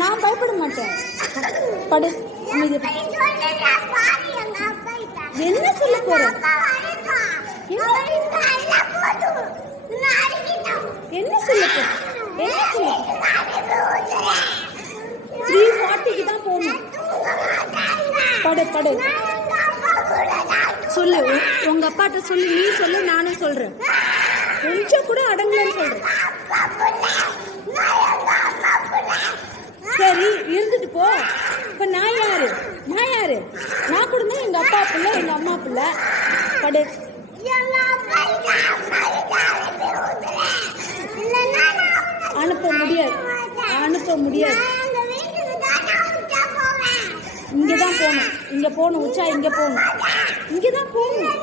நான் பயப்பட மாட்டேன். படு. என்ன சொல்ல போற? என்ன சொல்ல போற? 3:40க்கு தான் போகணும். படு. சொல்லு, உங்க அப்பாட்ட சொல்லு. நீ சொல்லு, நானும் சொல்றேன். கொஞ்சம் கூட அடங்கலன்னு சொல்றேன். சரி, இருந்துட்டு போ. இப்ப நான் யாரு? நான் கூட எங்க அப்பா பிள்ளை, எங்க அம்மா பிள்ளை. படு. அனுப்ப முடியாது. இங்கதான் போகணும். உச்சா இங்க போகணும். இங்கதான் போகணும்.